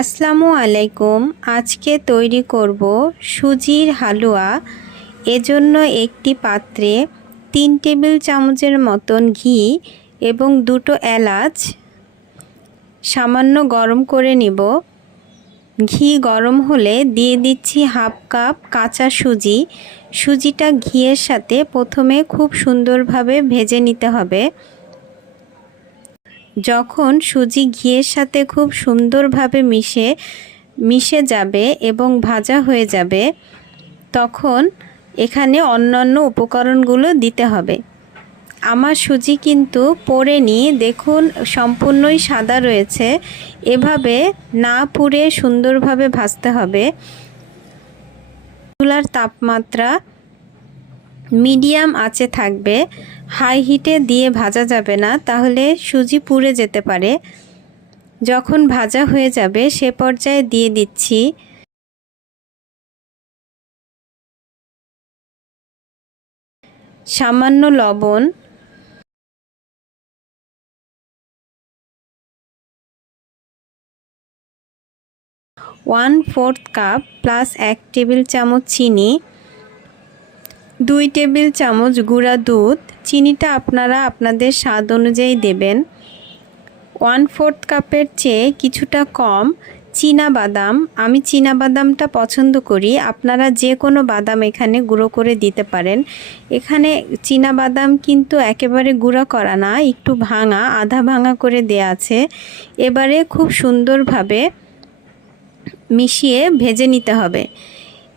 আসসালামু আলাইকুম। আজকে তৈরি করব সুজির হালুয়া। এজন্য একটি পাত্রে তিন টেবিল চামচের মতন ঘি এবং দুটো এলাচ সামান্য গরম করে নিব। ঘি গরম হলে দিয়ে দিচ্ছি হাফ কাপ কাঁচা সুজি। সুজিটা ঘিয়ের সাথে প্রথমে খুব সুন্দরভাবে ভেজে নিতে হবে। যখন সুজি ঘিয়ের সাথে খুব সুন্দরভাবে মিশে মিশে যাবে এবং ভাজা হয়ে যাবে, তখন এখানে অন্যান্য উপকরণগুলো দিতে হবে। আমার সুজি কিন্তু পরে পড়েনি, দেখুন সম্পূর্ণই সাদা রয়েছে। এভাবে না পুড়ে সুন্দরভাবে ভাজতে হবে। চুলার তাপমাত্রা মিডিয়াম আঁচে থাকবে, হাই হিটে দিয়ে ভাজা যাবে না, তাহলে সুজি পুড়ে যেতে পারে। যখন ভাজা হয়ে যাবে, সে পর্যায়ে দিয়ে দিচ্ছি সামান্য লবণ। ওয়ান ফোর্থ কাপ প্লাস এক টেবিল চামচ চিনি। দুই টেবিল চামচ গুঁড়া দুধ, চিনিটা আপনারা আপনাদের স্বাদ অনুযায়ী দেবেন। ওয়ান ফোর্থ কাপের চেয়ে কিছুটা কম চীনা বাদাম আমি চীনা বাদামটা পছন্দ করি। আপনারা যে কোনো বাদাম এখানে গুঁড়ো করে দিতে পারেন। এখানে চীনা বাদাম কিন্তু একেবারে গুঁড়ো করা না, একটু ভাঙা, আধা ভাঙা করে দেয়া আছে। এবারে খুব সুন্দরভাবে মিশিয়ে ভেজে নিতে হবে।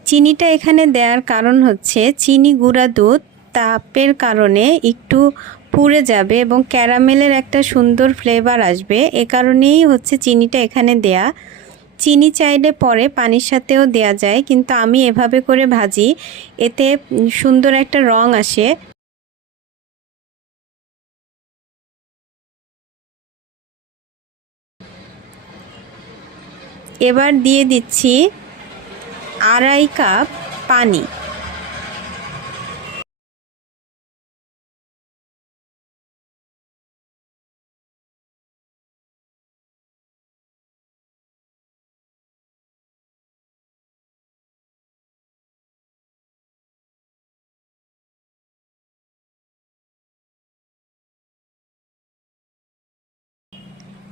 চিনিটা এখানে দেওয়ার কারণ হচ্ছে চিনি গুঁড়া দুধ তাপের কারণে একটু পুড়ে যাবে এবং ক্যারামেলের একটা সুন্দর ফ্লেভার আসবে। এ কারণেই হচ্ছে চিনিটা এখানে দেয়া। চিনি চাইলে পরে পানির সাথেও দেয়া যায়, কিন্তু আমি এভাবে করে ভাজি, এতে সুন্দর একটা রং আসে। এবার দিয়ে দিচ্ছি আড়াই কাপ পানি।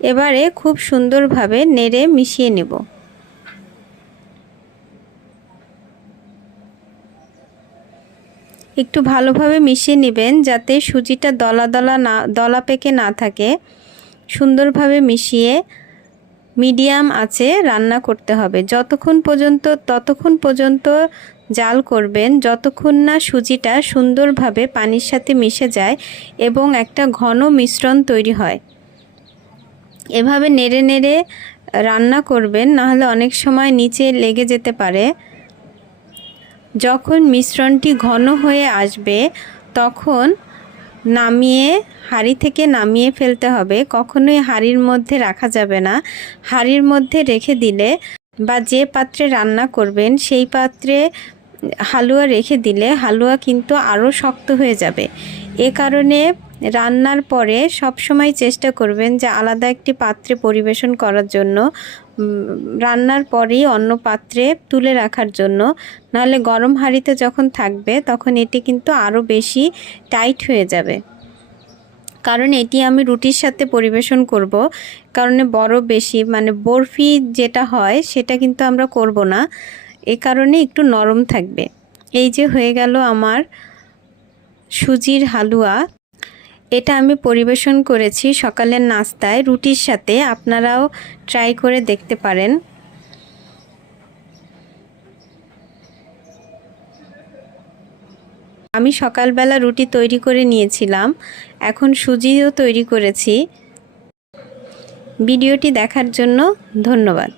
এবারে খুব সুন্দরভাবে নেড়ে মিশিয়ে নেব। একটু ভালোভাবে মিশিয়ে নেবেন যাতে সুজিটা দলা দলা না, দলা পেকে না থাকে। সুন্দরভাবে মিশিয়ে মিডিয়াম আছে রান্না করতে হবে। যতক্ষণ পর্যন্ত, ততক্ষণ পর্যন্ত জাল করবেন, যতক্ষণ না সুজিটা সুন্দরভাবে পানির সাথে মিশে যায় এবং একটা ঘন মিশ্রণ তৈরি হয়। এভাবে নেড়ে নেড়ে রান্না করবেন, নাহলে অনেক সময় নিচে লেগে যেতে পারে। যখন মিশ্রণটি ঘন হয়ে আসবে, তখন নামিয়ে, হাঁড়ি থেকে নামিয়ে ফেলতে হবে। কখনোই হাঁড়ির মধ্যে রাখা যাবে না। হাঁড়ির মধ্যে রেখে দিলে বা যে পাত্রে রান্না করবেন, সেই পাত্রে হালুয়া রেখে দিলে হালুয়া কিন্তু আরও শক্ত হয়ে যাবে। এ কারণে রান্নার পরে সব সময় চেষ্টা করবেন যে আলাদা একটি পাত্রে পরিবেশন করার জন্য রান্নার পরেই অন্য পাত্রে তুলে রাখার জন্য। নাহলে গরম হাঁড়িতে যখন থাকবে, তখন এটি কিন্তু আরও বেশি টাইট হয়ে যাবে। কারণ এটি আমি রুটির সাথে পরিবেশন করব। কারণে বড় বেশি মানে বরফি যেটা হয়, সেটা কিন্তু আমরা করব না। এ কারণে একটু নরম থাকবে। এই যে হয়ে গেল আমার সুজির হালুয়া। এটা আমি পরিবেশন করেছি সকালের নাস্তায়, রুটির সাথে। আপনারাও ট্রাই করে দেখতে পারেন। আমি সকালবেলা রুটি তৈরি করে নিয়েছিলাম। এখন সুজিও তৈরি করেছি। ভিডিওটি দেখার জন্য ধন্যবাদ।